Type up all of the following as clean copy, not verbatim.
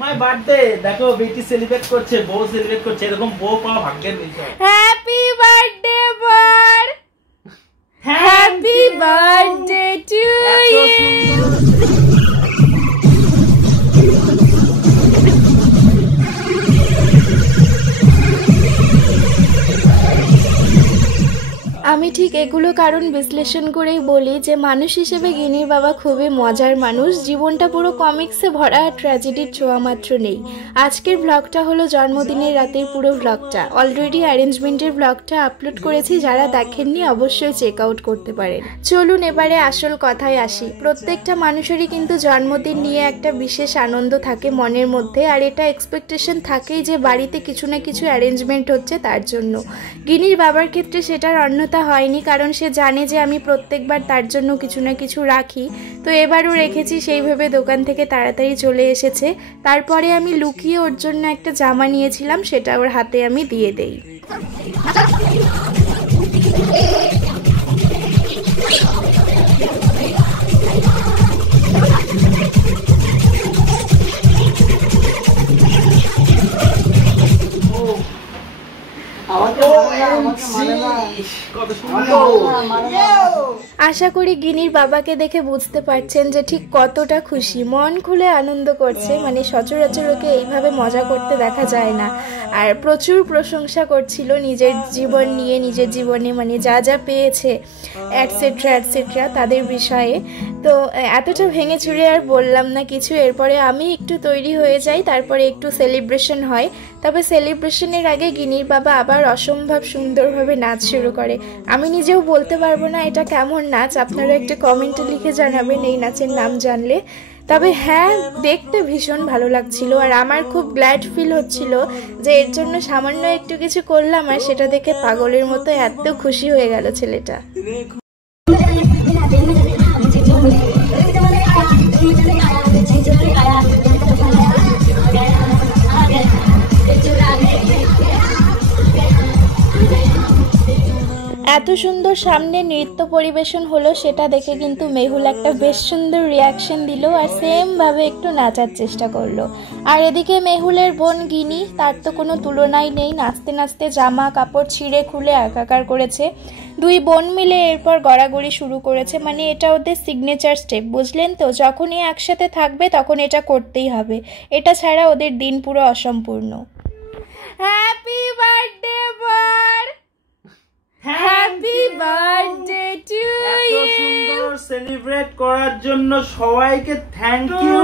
My birthday দেখো বেটি celebrate করছে, বউ সেলিব্রেট করছে, এরকম বউ পাওয়া ভাগ্যের বিষয়। হ্যাপি বার্থডে বর, হ্যাপি বার্থডে টু ইউ। আমি ঠিক এগুলো কারণ বিশ্লেষণ করেই বলি যে মানুষ হিসেবে গিনির বাবা খুবই মজার মানুষ। জীবনটা পুরো কমিক্সে ভরা, ট্র্যাজেডির ছোঁয়া মাত্র নেই। আজকের ব্লগটা হলো জন্মদিনের রাতের পুরো ব্লগটা। অলরেডি অ্যারেঞ্জমেন্টের ব্লগটা আপলোড করেছি, যারা দেখেননি অবশ্যই চেক আউট করতে পারেন। চলুন এবারে আসল কথায় আসি। প্রত্যেকটা মানুষেরই কিন্তু জন্মদিন নিয়ে একটা বিশেষ আনন্দ থাকে মনের মধ্যে, আর এটা এক্সপেকটেশন থাকেই যে বাড়িতে কিছু না কিছু অ্যারেঞ্জমেন্ট হচ্ছে তার জন্য। গিনির বাবার ক্ষেত্রে সেটার অন্যতা হয়নি, কারণ সে জানে যে আমি প্রত্যেকবার তার জন্য কিছু না কিছু রাখি। তো এবারও রেখেছি, সেই ভেবে দোকান থেকে তাড়াতাড়ি চলে এসেছে। তারপরে আমি লুকিয়ে ওর জন্য একটা জামা নিয়েছিলাম, সেটা ওর হাতে আমি দিয়ে দেই। আশা করি গিনির বাবাকে দেখে বুঝতে পারছেন যে ঠিক কতটা খুশি, মন খুলে আনন্দ করছে। মানে সচরাচর ওকে এইভাবে মজা করতে দেখা যায় না। আর প্রচুর প্রশংসা করছিল নিজের জীবন নিয়ে, নিজের জীবনে মানে যা যা পেয়েছে অ্যাটসেট্রা অ্যাটসেট্রা তাদের বিষয়ে। তো এতটা ভেঙে চুরে আর বললাম না কিছু। এরপরে আমি একটু তৈরি হয়ে যাই, তারপরে একটু সেলিব্রেশন হয়। তবে সেলিব্রেশনের আগে গিনির বাবা আবার অসম্ভব সুন্দরভাবে নাচ শুরু করে। আমি নিজেও বলতে পারবো না এটা কেমন নাচ, আপনারা একটু কমেন্টে লিখে জানাবেন এই নাচের নাম জানলে। তবে হ্যাঁ, দেখতে ভীষণ ভালো লাগছিল, আর আমার খুব গ্ল্যাড ফিল হচ্ছিল যে এর জন্য সামান্য একটু কিছু করলাম, আর সেটা দেখে পাগলের মতো এত খুশি হয়ে গেল ছেলেটা। এত সুন্দর সামনে নৃত্য পরিবেশন হলো, সেটা দেখে কিন্তু মেহুল একটা বেশ সুন্দর রিয়াকশন দিল, আর সেম ভাবে একটু নাচার চেষ্টা করলো। আর এদিকে মেহুলের বোন গিনি, তার তো কোনো তুলনাই নেই। নাচতে নাচতে জামা কাপড় ছিঁড়ে খুলে একাকার করেছে। দুই বোন মিলে এরপর গড়াগড়ি শুরু করেছে। মানে এটা ওদের সিগনেচার স্টেপ, বুঝলেন তো? যখনই একসাথে থাকবে তখন এটা করতেই হবে, এটা ছাড়া ওদের দিন পুরো অসম্পূর্ণ। হ্যাপি বার্থডে বর, হ্যাপি বার্থডে টু ইউ। এত সুন্দর সেলিব্রেট করার জন্য সবাইকে থ্যাংক ইউ।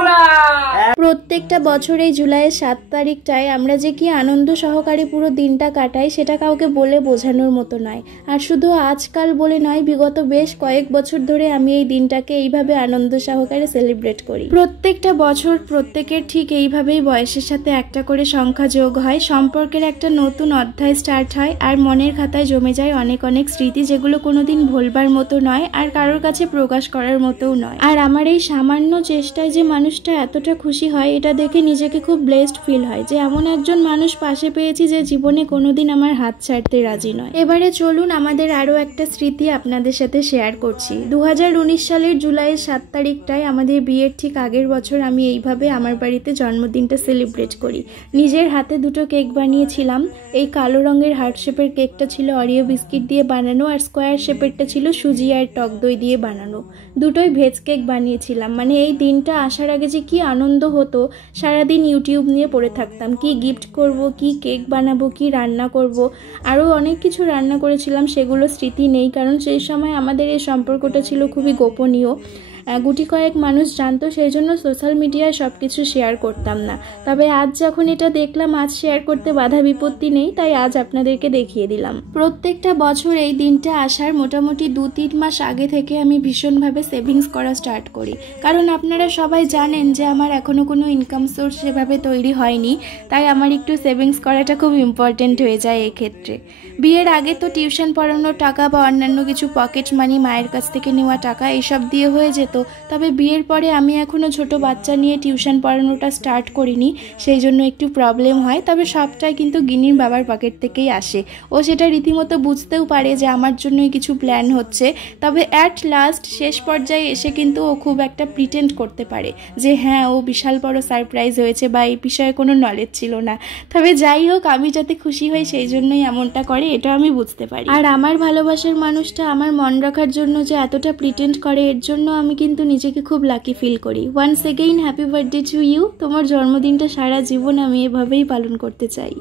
প্রত্যেকটা বছর এই জুলাইয়ের 7 তারিখটায় আমরা যে কি আনন্দ সহকারে পুরো দিনটা কাটাই, সেটা কাউকে বলে বোঝানোর মতো নয়। আর শুধু আজকাল বলে নয়, বিগত বেশ কয়েক বছর ধরে আমি এই দিনটাকে এইভাবে আনন্দ সহকারে সেলিব্রেট করি। প্রত্যেকটা বছর প্রত্যেকের ঠিক এইভাবেই বয়সের সাথে একটা করে সংখ্যা যোগ হয়, সম্পর্কের একটা নতুন অধ্যায় স্টার্ট হয়, আর মনের খাতায় জমে যায় অনেক অনেক স্মৃতি, যেগুলো কোনোদিন ভোলবার মতো নয়, আর কারোর কাছে প্রকাশ করার মতোও নয়। আর আমার এই সামান্য চেষ্টায় যে মানুষটা এতটা খুশি হয়, এটা দেখে নিজেকে খুব ব্লেসড ফিল হয় যে এমন একজন মানুষ পাশে পেয়েছি যে জীবনে কোনোদিন আমার হাত ছাড়তে রাজি নয়। এবারে চলুন আমাদের আরও একটা স্মৃতি আপনাদের সাথে শেয়ার করছি। 2019 সালের জুলাইয়ের 7 তারিখটায় আমাদের বিয়ের ঠিক আগের বছর আমি এইভাবে আমার বাড়িতে জন্মদিনটা সেলিব্রেট করি। নিজের হাতে দুটো কেক বানিয়েছিলাম। এই কালো রঙের হার্ট শেপের কেকটা ছিল অরিও বিস্কিট দিয়ে বানানো, আর স্কোয়ার শেপেরটা ছিল সুজি আর টক দই দিয়ে বানানো। দুটোই ভেজ কেক বানিয়েছিলাম। মানে এই দিনটা আসার আগে যে কি আনন্দ হতো, সারাদিন ইউটিউব নিয়ে পড়ে থাকতাম, কি গিফট করব, কি কেক বানাবো, কি রান্না করব। আরও অনেক কিছু রান্না করেছিলাম, সেগুলো স্মৃতি নেই, কারণ সেই সময় আমাদের এই সম্পর্কটা ছিল খুবই গোপনীয়। গুটি কয়েক মানুষ জানতো, সেই জন্য সোশ্যাল মিডিয়ায় সব কিছু শেয়ার করতাম না। তবে আজ যখন এটা দেখলাম আজ শেয়ার করতে বাধা বিপত্তি নেই, তাই আজ আপনাদেরকে দেখিয়ে দিলাম। প্রত্যেকটা বছর এই দিনটা আসার মোটামুটি 2-3 মাস আগে থেকে আমি ভীষণভাবে সেভিংস করা স্টার্ট করি, কারণ আপনারা সবাই জানেন যে আমার এখনও কোনো ইনকাম সোর্স সেভাবে তৈরি হয়নি, তাই আমার একটু সেভিংস করাটা খুব ইম্পর্টেন্ট হয়ে যায় এক্ষেত্রে। বিয়ের আগে তো টিউশন পড়ানোর টাকা বা অন্যান্য কিছু পকেট মানি, মায়ের কাছ থেকে নেওয়া টাকা, এসব দিয়ে হয়ে যেত। হতো। তবে বিয়ের পরে আমি এখনও ছোট বাচ্চা নিয়ে টিউশন পড়ানোটা স্টার্ট করিনি, সেই জন্য একটু প্রবলেম হয়। তবে সবটাই কিন্তু গিন্নির বাবার পকেট থেকেই আসে। ও সেটা রীতিমতো বুঝতেও পারে যে আমার জন্যই কিছু প্ল্যান হচ্ছে। তবে অ্যাট লাস্ট শেষ পর্যায়ে এসে কিন্তু ও খুব একটা প্রিটেন্ড করতে পারে যে হ্যাঁ ও বিশাল বড় সারপ্রাইজ হয়েছে বা এই বিষয়ে কোনো নলেজ ছিল না। তবে যাই হোক, আমি যাতে খুশি হই সেই জন্যই এমনটা করে, এটা আমি বুঝতে পারি। আর আমার ভালোবাসার মানুষটা আমার মন রাখার জন্য যে এতটা প্রিটেন্ড করে, এর জন্য আমি কিন্তু নিজেকে খুব লাকি ফিল করি। Once again happy birthday to you. তোমার জন্মদিনটা সারা জীবন আমি এভাবেই পালন করতে চাই।